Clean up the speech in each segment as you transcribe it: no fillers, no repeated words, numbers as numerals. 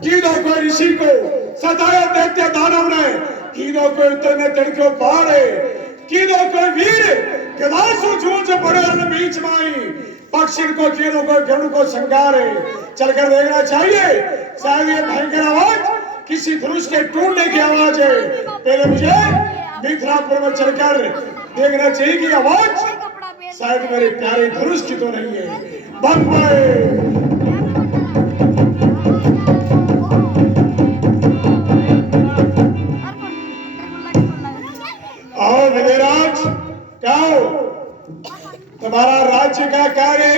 कीदो को ऋषि को सताया दैत्य दानव ने, कीदो को उत्तर में तड़के पाड़े, कीदो को वीर गदासु जूझ पड़े रण बीच माई, पक्षी को कीदो को गरुड़ को संगारे। चलकर देखना चाहिए, शायद ये भयंकर आवाज किसी धनुष के टूटने की आवाज है। पहले मुझे मिथिलापुर में चलकर देखना चाहिए कि आवाज शायद मेरे प्यारे धनुष की तो नहीं है। बम्बई आओ विजयराज, क्या हो? तुम्हारा राज्य का कार्य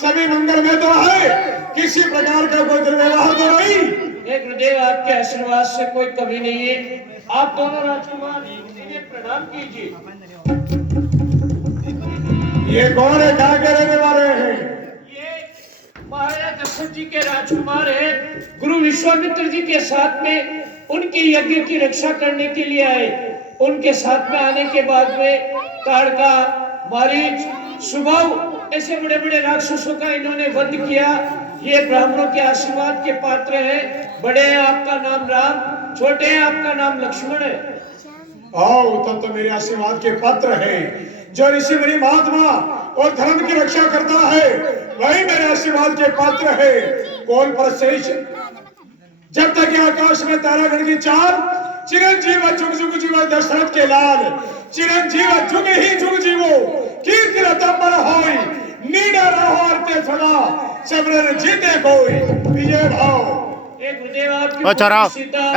सभी मंगल में तो है, किसी प्रकार का कोई दुर्व्यवहार तो नहीं? गुरुदेव, आपके आशीर्वाद से कोई कमी नहीं है। आप दोनों राजकुमार इन्हें प्रणाम कीजिए। ये कौन है, कहाँ के रहने वाले हैं? ये महाराजा दशरथ जी के राजकुमार हैं। गुरु विश्वामित्र जी के साथ में उनके यज्ञ की रक्षा करने के लिए आए। उनके साथ में आने के बाद में ताड़का, मारीच, सुबाहु ऐसे बड़े बड़े राक्षसों का इन्होंने वध किया। ये ब्राह्मणों के आशीर्वाद के पात्र हैं। बड़े हैं आपका नाम राम, छोटे हैं आपका नाम लक्ष्मण है। आओ, तब तो मेरे आशीर्वाद के पात्र हैं। जो ऋषि मुनि महात्मा और धर्म की रक्षा करता है वही मेरे आशीर्वाद के पात्र है। कौन पर शेष, जब तक आकाश में तारागण की चाल, चिरंजीव जुग जुग जीव दशरथ के लाल, चिरंजीव जुग ही जुग जीवो, कीर्ति रतंबर होई, नीडा रहो अर्ते सदा, सबरन जीते कोई। विजय भाव। ओ छोरा,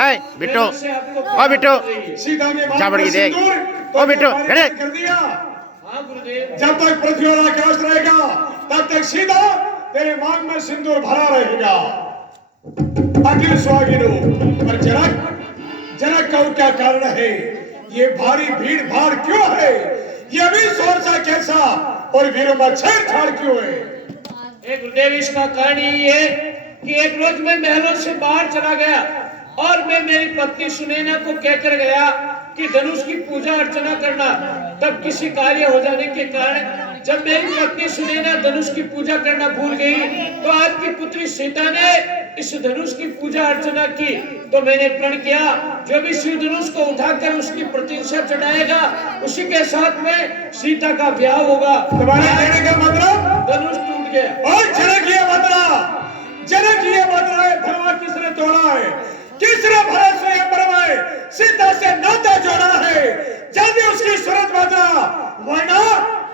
ए बिट्टू, ओ बिट्टू, सीता ने जा बड़ी देख, ओ बिट्टू, खड़े कर दिया। हाँ गुरुदेव, जब तक पृथ्वी और आकाश रहेगा तब तक सीता तेरे मांग में सिंदूर भरा रहेगा। अखिल स्वागिनो, पर जनक का क्या कारण है? ये भारी भीड़ भाड़ क्यों है? ये अभी शोर सा कैसा और वीरों में छेड़छाड़ क्यों है? गुरुदेव, इसका कारण ये है कि एक रोज मैं महलों से बाहर चला गया और मैं मेरी पत्नी सुनैना को कहकर गया कि धनुष की पूजा अर्चना करना। तब किसी कार्य हो जाने के कारण जब मेरी पत्नी सुनैना धनुष की पूजा करना भूल गई तो आपकी पुत्री सीता ने इस धनुष की पूजा अर्चना की। तो मैंने प्रण किया, जो भी शिव धनुष को उठाकर उसकी प्रतिष्ठा चढ़ाएगा उसी के साथ में सीता का ब्याह होगा। तुम्हारे कहने का मतलब धनुष टूट गया। और जनक ये बदला है, भरवा किसने तोड़ा है? किसने भरा स्वयंवर में सीता से नाता जोड़ा है? जल्दी उसकी सूरत बदला, वरना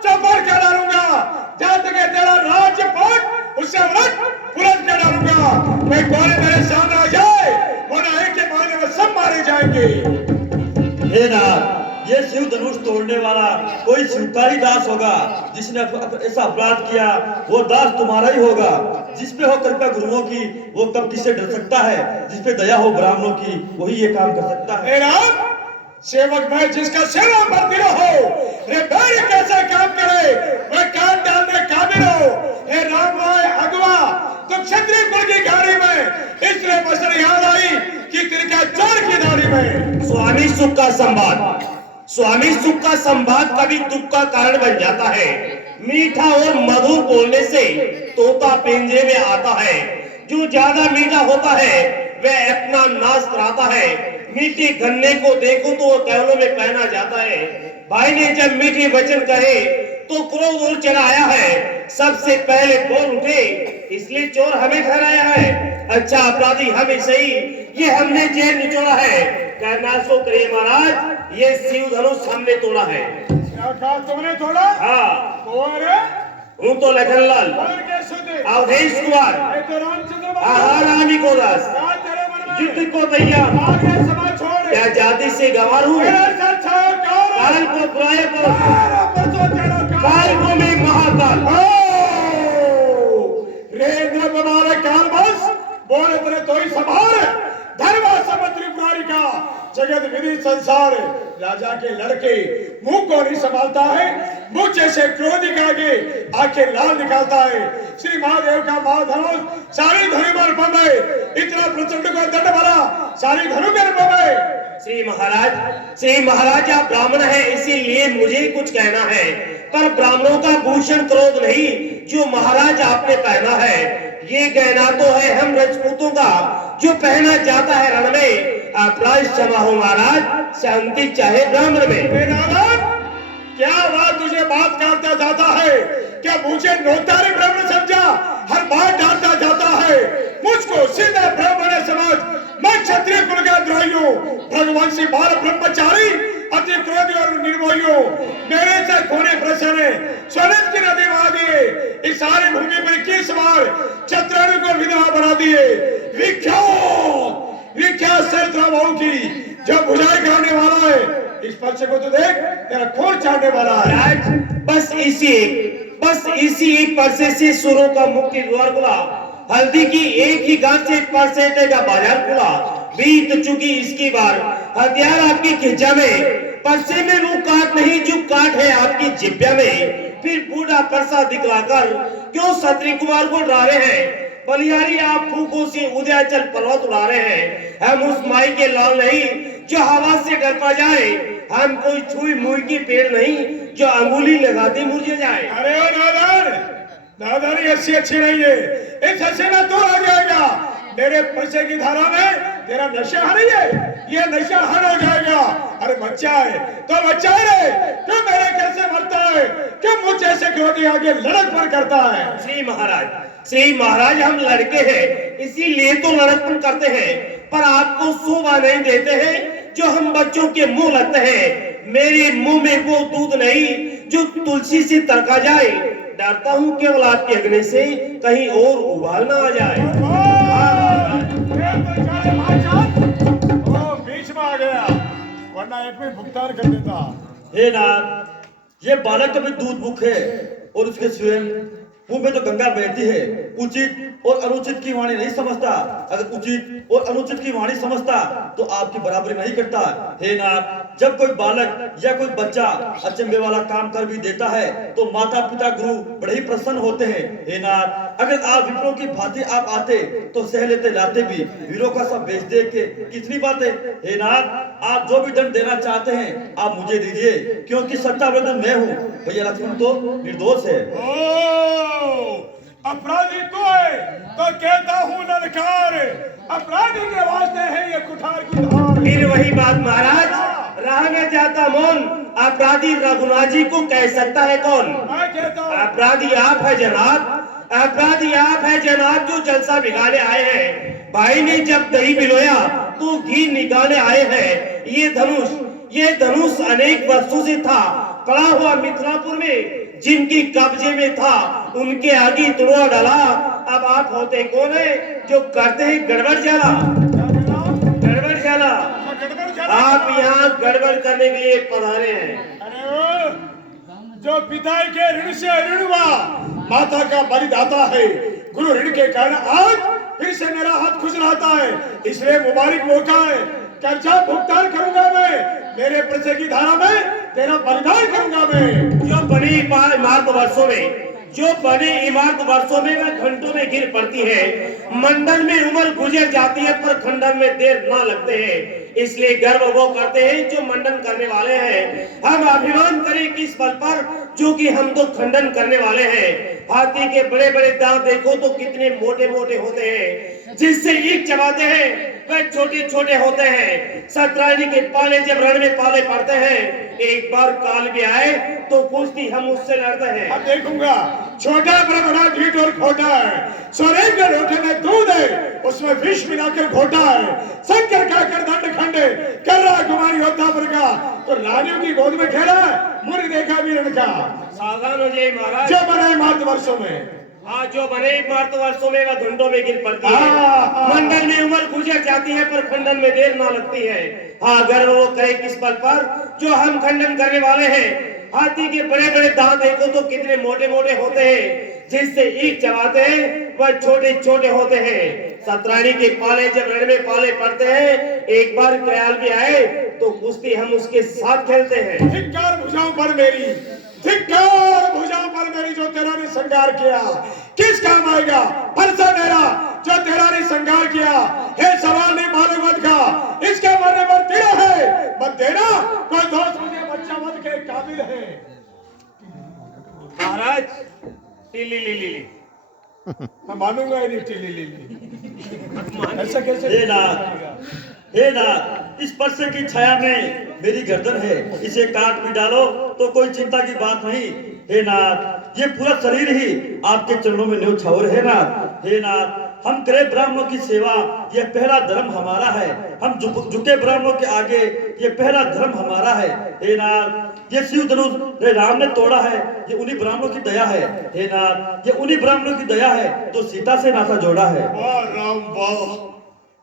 चौपर कर डालूंगा। जब तक तेरा राजपाट उससे उलट कर डालूंगा। मैं कौन मेरे सामने आ जाए, वरना एक के मारने में सब मारे जाएंगे। हे नाथ, ये शिव धनुष तोड़ने वाला कोई शिवकारी दास होगा। जिसने ऐसा अपराध किया वो दास तुम्हारा ही होगा। जिसपे हो कृपा गुरुओं की वो कब किससे डर सकता है? जिसपे दया हो ब्राह्मणों की वही ये काम कर सकता है। राम, सेवक भाई जिसका सेवा करती रहो, रे भाई कैसे काम करे वह काम डालने काबिल हो। हे राम राय अगवा, तो क्षत्रिय कुल की गाड़ी में इसलिए बसर याद आई कि तिनका चोर की दाढ़ी में। स्वामी सुख का संवाद, स्वामी सुख का संवाद कभी दुख का कारण बन जाता है। मीठा और मधुर बोलने से तोता पिंजरे में आता है। जो ज्यादा मीठा होता है वह अपना नाश कराता है। मीठे गन्ने को देखो तो वो कैलों में पहना जाता है। भाई ने जब मीठे वचन कहे तो क्रोध और चला आया है। सबसे पहले बोल उठे, इसलिए चोर हमें ठहराया है। अच्छा अपराधी हमें सही, ये हमने जेल निचोड़ा है। कहना सो करिए महाराज, ये शिव धनुष हमने तोड़ा है। क्या तुमने तोड़ा? हाँ, हूँ तो लखनलाल अवधेश कुमार रानी को दास, युद्ध को तैयार। क्या जाति से गंवार हूँ? काल को बुराए को, काल को मैं महाकाल। काल बस बोले तेरे तो ही संभाल, धर्म समुद्री पुरारी का जगत विधि संसार। राजा के लड़के मुंह को नहीं संभालता है, मुंह जैसे क्रोधी का आंखें लाल निकालता है। श्री महादेव का महाधनुष सारी धनु पर बंधे, इतना प्रचंड को दंड भरा सारी धनु पर बंधे। श्री महाराज आप ब्राह्मण हैं, इसीलिए मुझे कुछ कहना है। पर ब्राह्मणों का भूषण क्रोध नहीं, जो महाराज आपने पहना है। ये गहना तो है हम राजपूतों का जो पहना जाता है रण में। अपराध क्षमा हो महाराज, शांति चाहे ब्राह्मण में। नारायण, क्या बात तुझे बात करता जाता है? क्या मुझे नौतारी ब्राह्मण समझा? हर बात डालता जाता है मुझको सीधे ब्राह्मण समझ। मैं क्षत्रिय कुल का द्रोही हूँ, भगवान से बाल ब्रह्मचारी, अति क्रोधी और निर्मोही हूँ। मेरे से खूने प्रसन्न स्वर्ण की नदी बहा दिए, इस सारी भूमि पर 21 बार क्षत्रियों को विधवा बना दिए। विख्यात विख्यात चरित्र बहु की जो बुझाई कराने वाला है, इस पर्चे को तो देख, तेरा खून चाटने वाला है। आज बस इसी एक परसे से सुरों का मुख्य द्वार खुला। हल्दी की एक ही गांठ से परसेटे का बाजार खुला। बीत चुकी इसकी बार, हथियार आपकी खिंचा में, परसे में वो काट नहीं जो काट है आपकी जिब्या में। फिर बूढ़ा परसा दिखलाकर क्यों क्षत्रिय कुमार को डरा रहे हैं? बलियारी आप फूकों से उदयाचल पर्वत उड़ा रहे हैं। हम उस माई के लाल नहीं जो हवा से डर पा जाए। हम कोई छुई मुई की पेड़ नहीं जो अंगुली लगाती मुरझे जाए। अरे ओ नादान, नादानी ऐसी अच्छी नहीं है। इस हंसी में तू आ जाएगा। मेरे पर्चे की धारा में तेरा नशा नहीं है, ये नशा हट हो जाएगा। अरे बच्चा है तो बच्चा है रे, क्यों मेरे घर से मरता है? क्यों मुझ जैसे क्रोधी आगे लड़क पर करता है? श्री महाराज हम लड़के हैं, इसीलिए तो लड़कपन करते हैं, पर आपको शोभा नहीं देते हैं जो हम बच्चों के मुंह लगते हैं। मेरे मुंह में वो दूध नहीं जो तुलसी से तड़का जाए। डरता हूँ केवल आपके अग्नि से कहीं और उबाल ना आ जाए। बीच में आ गया, वरना एक भी भुगतान कर देता। हे नाथ, ये बालक कभी दूध भूख है और उसके स्वयं मुंह में तो गंगा बहती है। उचित और अनुचित की वाणी नहीं समझता। अगर उचित और अनुचित की वाणी समझता तो आपकी बराबरी नहीं करता। हे नाथ, जब कोई बालक या कोई बच्चा अचंभे वाला काम कर भी देता है तो माता पिता गुरु बड़े ही प्रसन्न होते हैं। हे नाथ, अगर आप विप्रों की भांति आप आते तो सह लेते लाते भी। वीरों का सब बेच दे के कितनी बातें। हे नाथ, आप जो भी दंड देना चाहते हैं आप मुझे दीजिए, क्योंकि सत्तावेदन मैं हूँ। भैया लक्ष्मण तो निर्दोष है। अपराधी तो है तो कहता हूँ ललकार, अपराधी के वास्ते है ये कुठार की धार। फिर वही बात महाराज, राह में जाता मौन, अपराधी रघुनाथ जी को कह सकता है कौन? मैं कहता हूँ अपराधी आप है जनाब, अपराधी आप है जनाब जो जलसा बिगाड़े आए हैं। भाई ने जब दही बिलोया तो घी निकाले आए हैं। ये धनुष अनेक वर्षों से था पड़ा हुआ मिथिलापुर में, जिनकी कब्जे में था उनके आगे तुड़वा डाला। अब आप होते कौन है जो करते हैं गड़बड़ जाला? गड़बड़ जाला आप यहाँ गड़बड़ करने के लिए पधारे हैं। अरे जो पिता के ऋण से ऋण हुआ, माता का बलिदाता है। गुरु ऋण के कारण आज फिर से मेरा हाथ खुश रहता है, इसलिए मुबारक मौका है। कर्जा भुगतान करूंगा मैं, मेरे पर्चे की धारा में तेरा बलिदान करूंगा मैं। जो बड़ी इमारत वर्षों में वह घंटों में गिर पड़ती है। मंडल में उम्र गुजर जाती है पर खंडन में देर ना लगते हैं। इसलिए गर्व वो करते हैं जो मंडन करने वाले हैं। हम अभिमान करें किस बल पर जो कि हम तो खंडन करने वाले हैं। हाथी के बड़े बड़े दांत देखो तो कितने मोटे मोटे होते हैं, जिससे ईख चबाते हैं वह छोटे छोटे होते हैं। शतरंज के पाले जब रण में पाले पड़ते हैं, एक बार काल भी आए तो कुश्ती हम उससे लड़ते हैं। अब देखूंगा छोटा बड़ा ढीठ और खोटा है। सोने के लोटे में दूध है, उसमें विष मिलाकर घोटा है। शंकर खाकर दंड खंडे कर रहा कुमारी योद्धा पर का, तो रानियों की गोद में खेला मुझे देखा वीरण का। सावधान हो जाइए महाराज। जो बने मार्च वर्षों में, हाँ जो बने मार्त वर्षों में वह घंटों में गिर पड़ती है। मंडल में उम्र गुजर जाती है पर खंडन में देर ना लगती है। हाँ गर्व वो करे किस पल पर जो हम खंडन करने वाले हैं। हाथी के बड़े बड़े दांत देखो तो कितने मोटे मोटे होते हैं, जिससे ईख चबाते हैं वह छोटे छोटे होते हैं। शतरानी के पाले जब रण में पाले पड़ते हैं, एक बार ख्याल भी आए तो कुश्ती हम उसके साथ खेलते हैं। धिक्कार भुजाओं पर मेरी, धिक्कार भुजाओं पर मेरी, जो तेरा ने श्रृंगार किया किस काम आएगा? फरसा मेरा जो तेरा ने श्रृंगार किया है, सवाल नहीं मालूम मत का, इसके मरने पर तेरा है मत देना। कोई दोस्त मुझे बच्चा मत के काबिल है। महाराज ली मैं मानूंगा ही नहीं टीली लीली। ऐसा कैसे? हे नाथ, इस पर्से की छाया में मेरी गर्दन है, इसे काट भी डालो तो कोई चिंता की बात नहीं। हे नाथ, ये पूरा शरीर ही आपके चरणों में न्योछावर है नाथ। हे नाथ, हम करे ब्राह्मणों की सेवा, ये पहला धर्म हमारा है। हम झुके ब्राह्मणों के आगे, ये पहला धर्म हमारा है। हे नाथ, ये शिव धनुष राम ने तोड़ा है, ये उन्हीं ब्राह्मणों की दया है। हे नाथ, ये उन्हीं ब्राह्मणों की दया है जो सीता से नाता जोड़ा है। वाह राम वाह,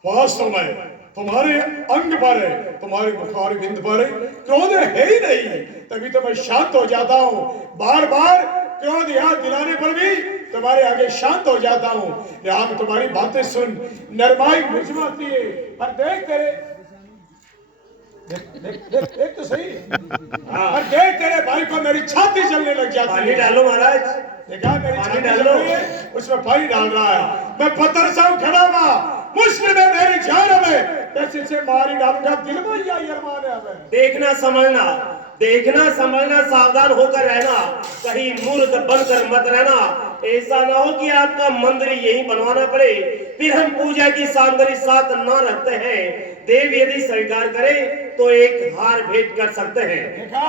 वास्तव में तुम्हारे अंग पर है, तुम्हारे मुखार बिंद पर क्रोध है ही नहीं, तभी तो मैं शांत हो जाता हूँ। बार बार क्रोध याद दिलाने पर भी तुम्हारे आगे शांत हो जाता हूँ। राम, तुम्हारी बातें सुन नरमाई मुझमाती है, पर देख तेरे देख तो सही, और देख तेरे भाई को मेरी छाती जलने लग जाती है। पानी डालो महाराज। देखा मेरी पानी छाती डालो। जल रही है, उसमें पानी डाल रहा है। मैं पत्थर सा खड़ा हुआ, मुश्किल में मेरी जान में कैसे से मारी डालूंगा। दिल में यही अरमान है हमें। देखना समझना, सावधान होकर रहना, कहीं मूर्ख बनकर मत रहना। ऐसा ना हो कि आपका मंदिर यही बनवाना पड़े, फिर हम पूजा की सामग्री साथ न रखते हैं। देव यदि स्वीकार करे तो एक हार भेंट कर सकते हैं। देखा?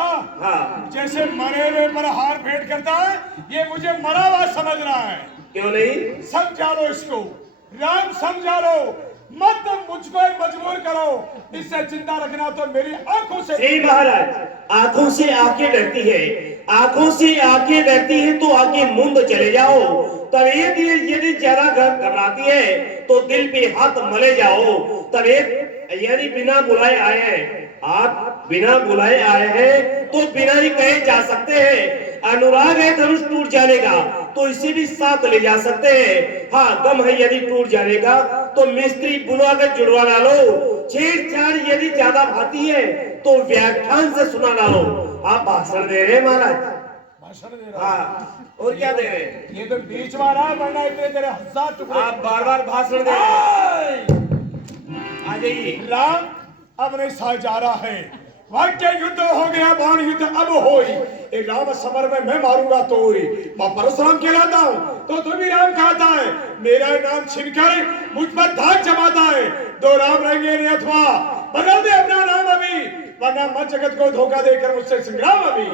हाँ, जैसे मरे हुए पर हार भेंट करता है, ये मुझे मरा हुआ समझ रहा है। क्यों नहीं? समझा लो इसको, राम समझा लो, मत मुझको मजबूर करो। इससे चिंता रखना तो मेरी आंखों से। श्री महाराज, आंखों से आंखें डरती है, आंखों से आंखें डरती है तो आंखें मूंद चले जाओ। तबीयत यदि ज्यादा घबराती है तो दिल पे हाथ मले जाओ। तबीयत यदि बिना बुलाए आए हैं, आप बिना बुलाए आए हैं तो बिना ही कहे जा सकते हैं। अनुराग है धनुष टूट जाने का तो इसे भी साथ ले जा सकते हैं। हाँ, गम है यदि टूट जाने का तो मिस्त्री बुलवा कर जुड़वा डालो। छेड़छाड़ यदि ज्यादा भाती है तो व्याख्यान से सुना डालो। आप भाषण दे रहे हैं महाराज? भाषण दे रहा। हाँ, और क्या दे रहे हैं? ये तो बीच मारा है, वरना इतने तेरे 1000 टुकड़े। आप बार बार भाषण दे रहे हैं। आ जाइए। राम अपने साथ जा रहा है। वाक्य युद्ध हो गया, बाण युद्ध अब होई। एक राम समर में मैं मारूंगा तो मैं परशुराम कहलाता हूँ तो तू भी राम कहता है। मेरा नाम छीनकर मुझ पर धाक जमाता है। दो राम रहेंगे नहीं, अथवा बदल दे अपना नाम अभी, वरना मत जगत को धोखा देकर मुझसे संग्राम अभी।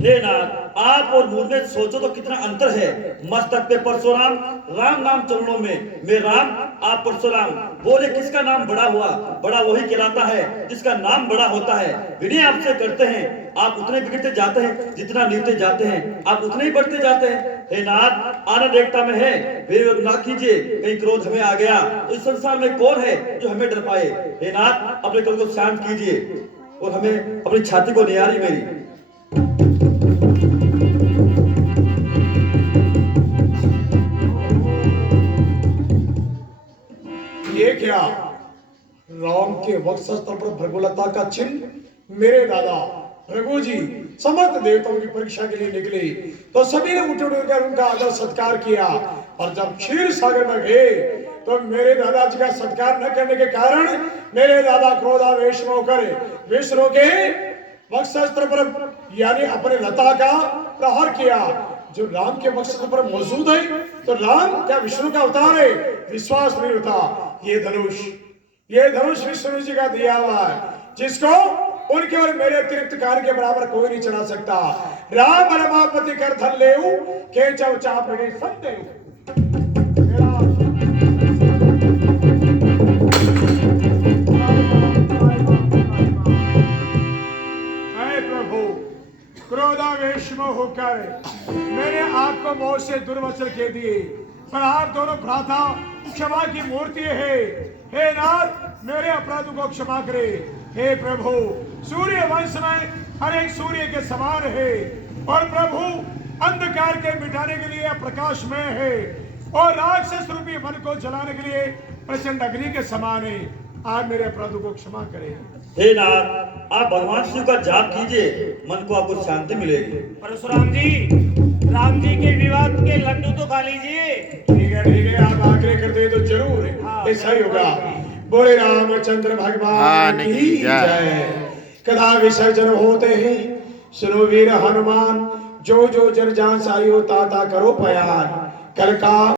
हे नाथ, आप और मुझ में सोचो तो कितना अंतर है। मस्तक पे परशुराम, राम नाम चरणों में मैं राम, आप परशुराम। बोले किसका नाम बड़ा हुआ? बड़ा वही कहलाता है जिसका नाम बड़ा होता है। विनय आपसे करते हैं, आप उतने बिगड़ते जाते हैं, जितना नीचे जाते हैं आप उतने ही बढ़ते जाते हैं। हे नाथ, आनंद एकता में है, विरोध ना कीजिए, कहीं क्रोध हमें आ गया तो इस संसार में कौन है जो हमें डर पाए। हे नाथ, अपने क्रोध को शांत कीजिए और हमें अपनी छाती को निहारी मेरी। ये क्या? राम के वक्षस्थल पर भृगुलता का चिन्ह। मेरे दादा भृगु जी समस्त देवताओं की परीक्षा के लिए निकले तो सभी ने उठ उठकर उनका आदर सत्कार किया, और जब क्षीर सागर में गए तो मेरे दादाजी का सत्कार न करने के कारण मेरे दादा क्रोधावेश में होकर विष्णु के वक्षस्थल पर यानी अपने लता का प्रहार किया, जो राम के वक्षस्थल पर मौजूद है। तो राम क्या विष्णु का अवतार है? विश्वास नहीं होता। ये धनुष विष्णु जी का दिया हुआ है, जिसको उनके और मेरे अतिरिक्त कार्य के बराबर कोई नहीं चला सकता। राम रमापति कर धन लेऊ के चव चाप रे संदेऊ। प्रभु, क्रोधावेश में होकर मैंने आपको मौत से दुर्वचन कह दिए, पर आप दोनों भ्राता क्षमा की मूर्ति है। हे नाथ, मेरे अपराधों को क्षमा करे। हे प्रभु, सूर्य वंश में हर एक सूर्य के समान है, और प्रभु अंधकार के मिटाने के लिए प्रकाश में है, और राक्षस रूपी मन को जलाने के लिए प्रचंड अग्नि के समान है। आज मेरे अपराधों को क्षमा करे। हे नाथ, आप भगवान शिव का जाप कीजिए, मन को आपको शांति मिलेगी। परशुराम जी, राम जी के विवाद के लड्डू तो खा लीजिए। ठीक है, आप आग्रह करते तो जरूर ऐसा ही होगा। बोले रामचंद्र भगवान की जय। कदा विसर्जन होते हैं सुनो वीर हनुमान, जो जो जर जहां से आई हो ता करो प्यार कल का